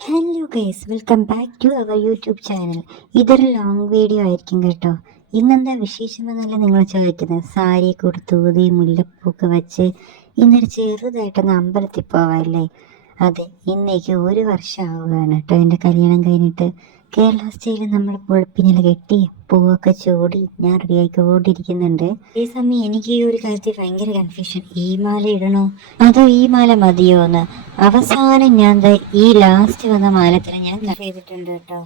Hello guys, welcome back to our YouTube channel. ഇതൊരു long video ആയിരിക്കും കേട്ടോ. ഇന്നെന്താ വിശേഷമെന്നല്ല നിങ്ങൾ ചോദിക്കുന്നത്. സാരി കൊടുത്തൂതി മുല്ലപ്പൂക്ക് വെച്ച് ഇന്നൊരു ചെറുതായിട്ടൊന്ന് അമ്പലത്തിൽ പോവാല്ലേ. അതെ, ഇന്നേക്ക് ഒരു വർഷം ആവുകയാണ് കേട്ടോ എൻ്റെ കല്യാണം കഴിഞ്ഞിട്ട്. കേരള സ്റ്റൈലിൽ നമ്മൾ പൊളിപ്പിനില കെട്ടി പൂവൊക്കെ ചൂടി ഞാൻ റെഡിയായിക്കൊണ്ടിരിക്കുന്നുണ്ട്. ഈ സമയം എനിക്ക് ഈ ഒരു കാര്യത്തിൽ ഭയങ്കര കൺഫ്യൂഷൻ. ഈ മാല ഇടണോ അതോ ഈ മാല മതിയോ എന്ന്. അവസാനം ഞാൻ ഈ ലാസ്റ്റ് വന്ന മാലത്തിന് ഞാൻ ചെയ്തിട്ടുണ്ട് കേട്ടോ.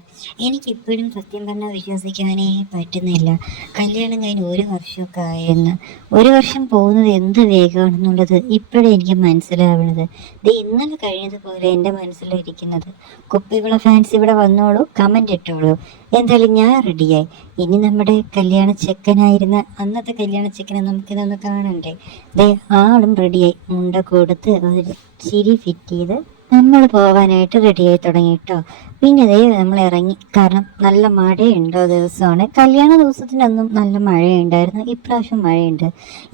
എനിക്കിപ്പോഴും സത്യം പറഞ്ഞാൽ വിശ്വസിക്കാനേ പറ്റുന്നില്ല. കല്യാണം കഴിഞ്ഞ് ഒരു വർഷമൊക്കെ ആയെന്ന്. ഒരു വർഷം പോകുന്നത് എന്ത് വേഗമാണെന്നുള്ളത് ഇപ്പോഴും എനിക്ക് മനസ്സിലാവുന്നത്. ഇത് ഇന്നലെ കഴിഞ്ഞതുപോലെ എൻ്റെ മനസ്സിലിരിക്കുന്നത്. കുപ്പിവിള ഫാൻസ് ഇവിടെ വന്നോളൂ, കമൻ്റ് ഇട്ടോളൂ. എന്തായാലും ഞാൻ റെഡിയായി. ഇനി നമ്മുടെ കല്യാണ ചെക്കനായിരുന്ന അന്നത്തെ കല്യാണ ചെക്കനെ നമുക്കിതൊന്ന് കാണണ്ടേ. ദേ ആളും റെഡിയായി, മുണ്ട കൊടുത്ത് ഒരു ചിരി ഫിറ്റ് ചെയ്ത് നമ്മൾ പോകാനായിട്ട് റെഡിയായി തുടങ്ങി കേട്ടോ. പിന്നെ ദേ നമ്മൾ ഇറങ്ങി. കാരണം നല്ല മഴയുണ്ടോ ദിവസമാണ്. കല്യാണ ദിവസത്തിനൊന്നും നല്ല മഴയുണ്ടായിരുന്നു. ഇപ്രാവശ്യം മഴയുണ്ട്.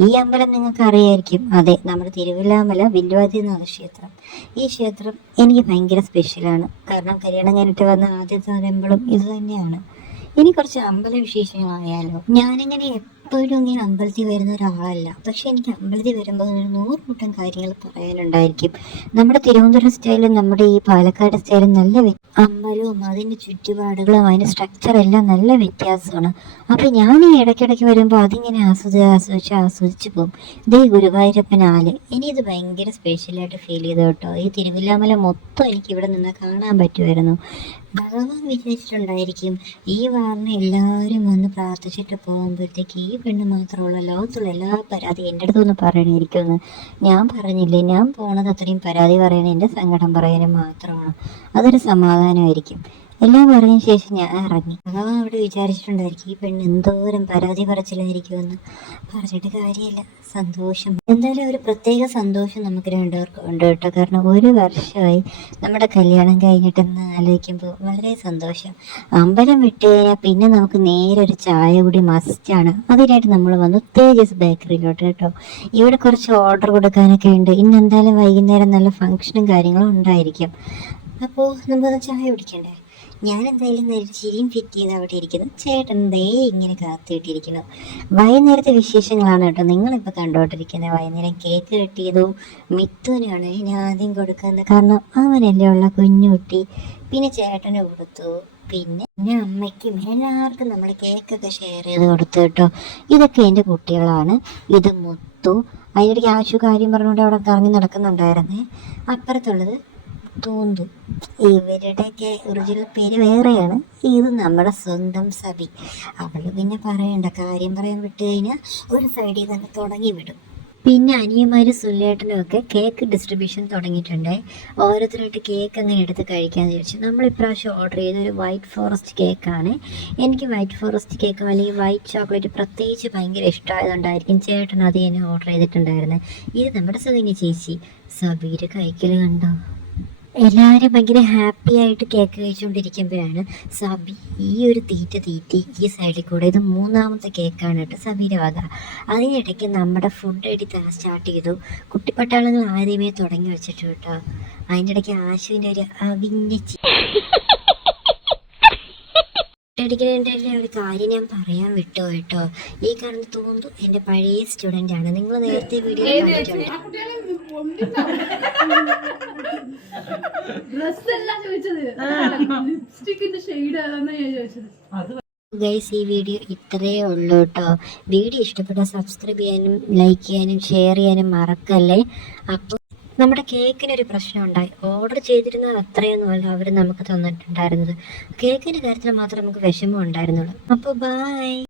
ഈ അമ്പലം നിങ്ങൾക്ക് അറിയായിരിക്കും. അതെ, നമ്മുടെ തിരുവില്ലാമല വില്വാദിനാഥ ക്ഷേത്രം. ഈ ക്ഷേത്രം എനിക്ക് ഭയങ്കര സ്പെഷ്യലാണ്. കാരണം കല്യാണം കഴിഞ്ഞിട്ട് വന്ന ആദ്യത്തെ ടെമ്പിളും ഇത് തന്നെയാണ്. ഇനി കുറച്ച് അമ്പല വിശേഷങ്ങളായാലോ. ഞാനിങ്ങനെ എപ്പോഴും ഇങ്ങനെ അമ്പലത്തിൽ വരുന്ന ഒരാളല്ല. പക്ഷെ എനിക്ക് അമ്പലത്തിൽ വരുമ്പോൾ ഒരു 100 കൂട്ടം കാര്യങ്ങൾ പറയാനുണ്ടായിരിക്കും. നമ്മുടെ തിരുവനന്തപുരം സ്റ്റൈലും നമ്മുടെ ഈ പാലക്കാട് സ്റ്റൈലും നല്ല അമ്പലവും അതിൻ്റെ ചുറ്റുപാടുകളും അതിൻ്റെ സ്ട്രക്ചർ എല്ലാം നല്ല വ്യത്യാസമാണ്. അപ്പം ഞാൻ ഈ ഇടയ്ക്കിടയ്ക്ക് വരുമ്പോൾ അതിങ്ങനെ ആസ്വദിച്ച് പോകും. ഇതേ ഗുരുവായൂരപ്പൻ ആല്, ഇനി ഇത് ഭയങ്കര സ്പെഷ്യലായിട്ട് ഫീൽ ചെയ്തു കേട്ടോ. ഈ തിരുവില്ലാമല മൊത്തം എനിക്ക് ഇവിടെ നിന്ന് കാണാൻ പറ്റുമായിരുന്നു. ഭഗവാൻ വിചാരിച്ചിട്ടുണ്ടായിരിക്കും ഈ വാറിനെ എല്ലാവരും വന്ന് പ്രാർത്ഥിച്ചിട്ട് പോകുമ്പോഴത്തേക്ക് ഈ പെണ്ണ് മാത്രമുള്ള ലോകത്തുള്ള എല്ലാ പരാതി എൻ്റെ അടുത്തൊന്ന് പറയണമായിരിക്കുമെന്ന്. ഞാൻ പറഞ്ഞില്ലേ, ഞാൻ പോണത് അത്രയും പരാതി പറയാനും എൻ്റെ സങ്കടം പറയാനും മാത്രമാണ്. അതൊരു സമാധാനമായിരിക്കും. എല്ലാം പറഞ്ഞ ശേഷം ഞാൻ ഇറങ്ങി. ഭഗവാൻ അവിടെ വിചാരിച്ചിട്ടുണ്ടായിരിക്കും ഈ പെണ്ണ് എന്തോരം പരാതി പറച്ചിലായിരിക്കുമെന്ന്. പറഞ്ഞിട്ട് കാര്യമില്ല, സന്തോഷം. എന്തായാലും ഒരു പ്രത്യേക സന്തോഷം നമുക്ക് രണ്ടുപേർക്കും ഉണ്ട് കേട്ടോ. കാരണം ഒരു വർഷമായി നമ്മുടെ കല്യാണം കഴിഞ്ഞിട്ടെന്ന് ആലോചിക്കുമ്പോൾ വളരെ സന്തോഷം. അമ്പലം വിട്ട് കഴിഞ്ഞാൽ പിന്നെ നമുക്ക് നേരെ ഒരു ചായ കൂടി മസ്റ്റാണ്. അതിനായിട്ട് നമ്മൾ വന്നു തേജസ് ബേക്കറിയിലോട്ട് കേട്ടോ. ഇവിടെ കുറച്ച് ഓർഡർ കൊടുക്കാനൊക്കെ ഉണ്ട്. ഇന്ന് എന്തായാലും വൈകുന്നേരം നല്ല ഫംഗ്ഷനും കാര്യങ്ങളും ഉണ്ടായിരിക്കും. അപ്പോൾ നമുക്കൊന്ന് ചായ കുടിക്കണ്ടേ. ഞാൻ എന്തായാലും ചിരിയും ഫിറ്റ് ചെയ്ത് അവിടെ ഇരിക്കുന്നു. ചേട്ടൻ ദേ ഇങ്ങനെ കാത്തിട്ടിരിക്കുന്നു. വൈകുന്നേരത്തെ വിശേഷങ്ങളാണ് കേട്ടോ നിങ്ങളിപ്പോൾ കണ്ടുകൊണ്ടിരിക്കുന്നത്. വൈകുന്നേരം കേക്ക് കെട്ടിയതു മിഥുനാണ് ഞാൻ ആദ്യം കൊടുക്കുന്നത്. കാരണം അവനല്ലേ ഉള്ള കുഞ്ഞുകുട്ടി. പിന്നെ ചേട്ടന് കൊടുത്തു, പിന്നെ അമ്മയ്ക്കും എല്ലാവർക്കും നമ്മൾ കേക്കൊക്കെ ഷെയർ ചെയ്ത് കൊടുത്തു കേട്ടോ. ഇതൊക്കെ എൻ്റെ കുട്ടികളാണ്. ഇത് മുത്തു, അതിനിടയ്ക്ക് ആശു കാര്യം പറഞ്ഞുകൊണ്ട് അവിടെ കറങ്ങി നടക്കുന്നുണ്ടായിരുന്നേ. അപ്പുറത്തുള്ളത് തൂന്തു. ഇവരുടെയൊക്കെ ഒറിജിനൽ പേര് വേറെയാണ്. ഇത് നമ്മുടെ സ്വന്തം സബി. അവള് പിന്നെ പറയണ്ട, കാര്യം പറയാൻ വിട്ട് കഴിഞ്ഞാൽ ഒരു സൈഡിൽ തന്നെ തുടങ്ങി വിടും. പിന്നെ അനിയന്മാർ സുല്ലേട്ടനും ഒക്കെ കേക്ക് ഡിസ്ട്രിബ്യൂഷൻ തുടങ്ങിയിട്ടുണ്ട്. ഓരോരുത്തരായിട്ട് കേക്ക് അങ്ങനെ എടുത്ത് കഴിക്കാമെന്ന് വിചാരിച്ചു. നമ്മൾ ഇപ്രാവശ്യം ഓർഡർ ചെയ്ത ഒരു വൈറ്റ് ഫോറസ്റ്റ് കേക്കാണ്. എനിക്ക് വൈറ്റ് ഫോറസ്റ്റ് കേക്ക് അല്ലെങ്കിൽ വൈറ്റ് ചോക്ലേറ്റ് പ്രത്യേകിച്ച് ഭയങ്കര ഇഷ്ടമായതുകൊണ്ടായിരിക്കും ചേട്ടൻ അത് തന്നെ ഓർഡർ ചെയ്തിട്ടുണ്ടായിരുന്നത്. ഇത് നമ്മുടെ സുകന്യ ചേച്ചി. സബീര് കഴിക്കൽ കണ്ടോ. എല്ലാവരും ഭയങ്കര ഹാപ്പി ആയിട്ട് കേക്ക് കഴിച്ചുകൊണ്ടിരിക്കുമ്പോഴാണ് സബി ഈ ഒരു തീറ്റി ഈ സൈഡിൽ കൂടെ. ഇത് 3ാമത്തെ കേക്കാണ് കേട്ടോ സബീരെ വക. അതിനിടയ്ക്ക് നമ്മുടെ ഫുഡ് അടി സ്റ്റാർട്ട് ചെയ്തു. കുട്ടിപ്പട്ടാളങ്ങൾ ആദ്യമേ തുടങ്ങി വെച്ചിട്ട് കേട്ടോ. അതിൻ്റെ ഇടയ്ക്ക് ആശുവിൻ്റെ ഒരു അവിഞ്ഞച്ചി അടിക്കുന്നതിൻ്റെ ഒരു കാര്യം ഞാൻ പറയാൻ വിട്ടു കേട്ടോ. ഈ കാണുന്ന തോന്നുന്നു എൻ്റെ പഴയ സ്റ്റുഡൻ്റ് ആണ്. നിങ്ങൾ നേരത്തെ വീഡിയോ കണ്ടിട്ടുണ്ട്. ഗൈസ്, ഈ വീഡിയോ ഇത്രയേ ഉള്ളൂ കേട്ടോ. വീഡിയോ ഇഷ്ടപ്പെട്ടാൽ സബ്സ്ക്രൈബ് ചെയ്യാനും ലൈക്ക് ചെയ്യാനും ഷെയർ ചെയ്യാനും മറക്കല്ലേ. അപ്പോൾ നമ്മുടെ കേക്കിനൊരു പ്രശ്നം ഉണ്ടായി. ഓർഡർ ചെയ്തിരുന്നത് അത്രയൊന്നുമല്ല അവർ നമുക്ക് തന്നിട്ടുണ്ടായിരുന്നത്. കേക്കിൻ്റെ കാര്യത്തിൽ മാത്രമേ നമുക്ക് വിഷമം ഉണ്ടായിരുന്നുള്ളൂ. അപ്പോൾ ബൈ.